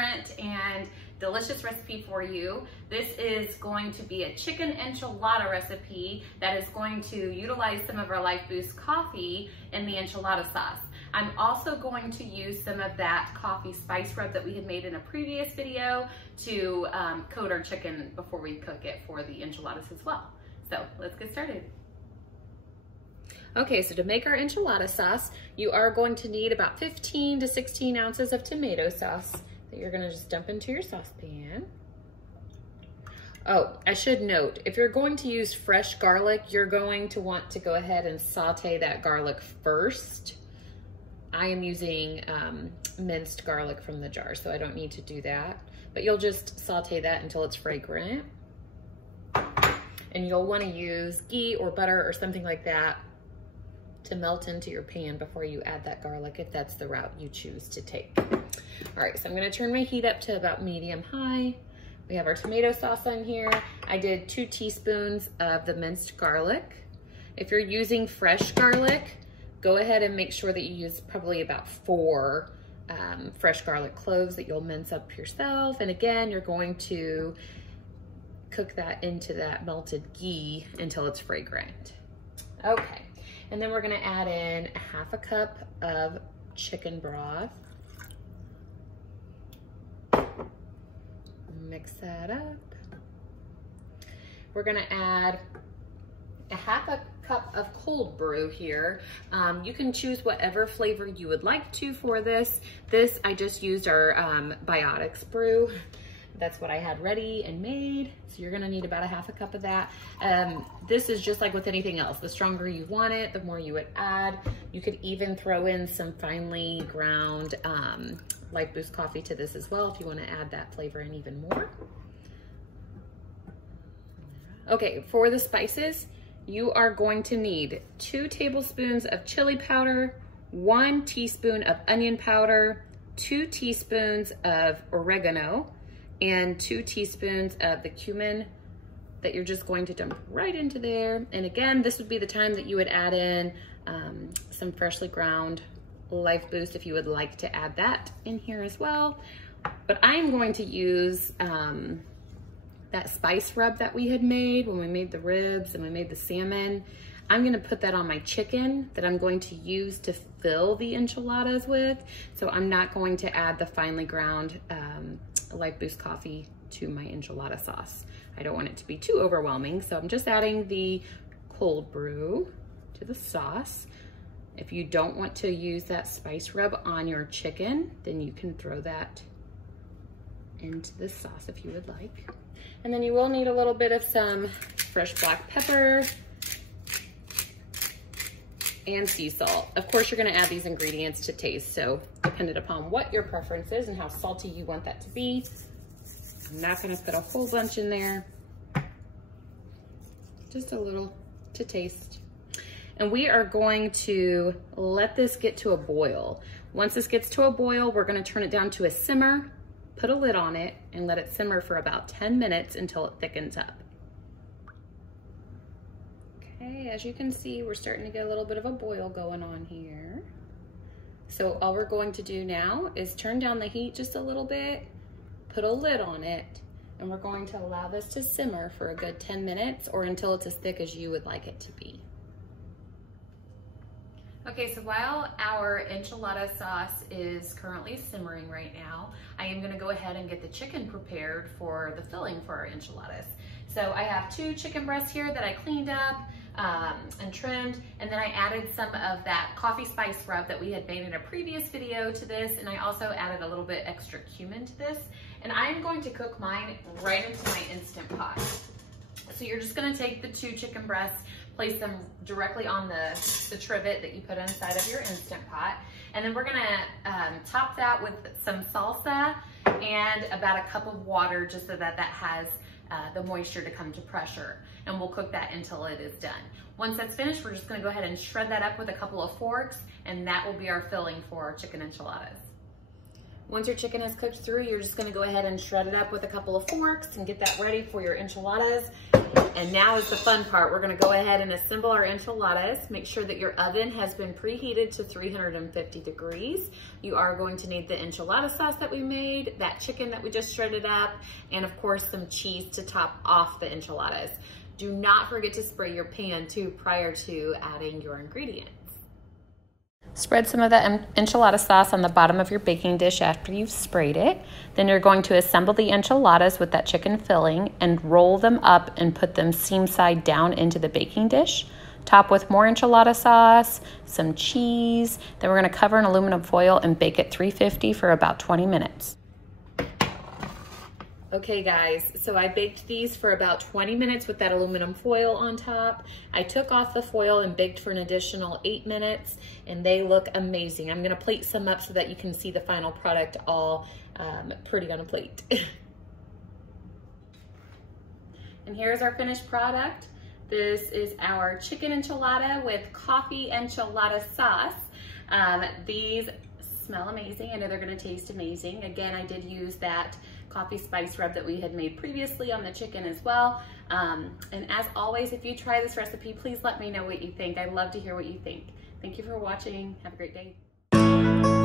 different and delicious recipe for you. This is going to be a chicken enchilada recipe that is going to utilize some of our LifeBoost coffee in the enchilada sauce. I'm also going to use some of that coffee spice rub that we had made in a previous video to coat our chicken before we cook it for the enchiladas as well. So let's get started. Okay, so to make our enchilada sauce, you are going to need about 15 to 16 ounces of tomato sauce that you're gonna just dump into your saucepan. Oh, I should note, if you're going to use fresh garlic, you're going to want to go ahead and saute that garlic first. I am using minced garlic from the jar, so I don't need to do that. But you'll just saute that until it's fragrant. And you'll wanna use ghee or butter or something like that to melt into your pan before you add that garlic, if that's the route you choose to take. All right, so I'm gonna turn my heat up to about medium high. We have our tomato sauce on here. I did 2 teaspoons of the minced garlic. If you're using fresh garlic, go ahead and make sure that you use probably about 4 fresh garlic cloves that you'll mince up yourself. And again, you're going to cook that into that melted ghee until it's fragrant. Okay, and then we're gonna add in 1/2 cup of chicken broth. Mix that up. We're gonna add 1/2 cup of cold brew here. You can choose whatever flavor you would like to for this. This, I just used our Biotics brew. That's what I had ready and made. So you're gonna need about 1/2 cup of that. This is just like with anything else. The stronger you want it, the more you would add. You could even throw in some finely ground LifeBoost coffee to this as well if you wanna add that flavor in even more. Okay, for the spices, you are going to need 2 tablespoons of chili powder, 1 teaspoon of onion powder, 2 teaspoons of oregano, and 2 teaspoons of the cumin that you're just going to dump right into there. And again, this would be the time that you would add in some freshly ground LifeBoost if you would like to add that in here as well. But I'm going to use that spice rub that we had made when we made the ribs and we made the salmon. I'm gonna put that on my chicken that I'm going to use to fill the enchiladas with. So I'm not going to add the finely ground LifeBoost coffee to my enchilada sauce. I don't want it to be too overwhelming, so I'm just adding the cold brew to the sauce. If you don't want to use that spice rub on your chicken, then you can throw that into the sauce if you would like. And then you will need a little bit of some fresh black pepper and sea salt. Of course, you're gonna add these ingredients to taste, so dependent upon what your preference is and how salty you want that to be. I'm not gonna put a whole bunch in there, just a little to taste. And we are going to let this get to a boil. Once this gets to a boil, we're gonna turn it down to a simmer, put a lid on it, and let it simmer for about 10 minutes until it thickens up. Okay, as you can see, we're starting to get a little bit of a boil going on here. So all we're going to do now is turn down the heat just a little bit, put a lid on it, and we're going to allow this to simmer for a good 10 minutes or until it's as thick as you would like it to be. Okay, so while our enchilada sauce is currently simmering right now, I am gonna go ahead and get the chicken prepared for the filling for our enchiladas. So I have 2 chicken breasts here that I cleaned up and trimmed, and then I added some of that coffee spice rub that we had made in a previous video to this, and I also added a little bit extra cumin to this. And I'm going to cook mine right into my Instant Pot. So you're just gonna take the 2 chicken breasts, place them directly on the trivet that you put inside of your Instant Pot. And then we're gonna top that with some salsa and about a cup of water just so that that has the moisture to come to pressure. And we'll cook that until it is done. Once that's finished, we're just gonna go ahead and shred that up with a couple of forks, and that will be our filling for our chicken enchiladas. Once your chicken is cooked through, you're just gonna go ahead and shred it up with a couple of forks and get that ready for your enchiladas. And now is the fun part. We're gonna go ahead and assemble our enchiladas. Make sure that your oven has been preheated to 350 degrees. You are going to need the enchilada sauce that we made, that chicken that we just shredded up, and of course some cheese to top off the enchiladas. Do not forget to spray your pan too prior to adding your ingredients. Spread some of that enchilada sauce on the bottom of your baking dish after you've sprayed it. Then you're going to assemble the enchiladas with that chicken filling and roll them up and put them seam side down into the baking dish. Top with more enchilada sauce, some cheese. Then we're going to cover in aluminum foil and bake at 350 for about 20 minutes. Okay guys, so I baked these for about 20 minutes with that aluminum foil on top. I took off the foil and baked for an additional 8 minutes, and they look amazing. I'm gonna plate some up so that you can see the final product all pretty on a plate. And here's our finished product. This is our chicken enchilada with coffee enchilada sauce. These smell amazing. I know they're gonna taste amazing. Again, I did use that coffee spice rub that we had made previously on the chicken as well. And as always, if you try this recipe, please let me know what you think. I'd love to hear what you think. Thank you for watching. Have a great day.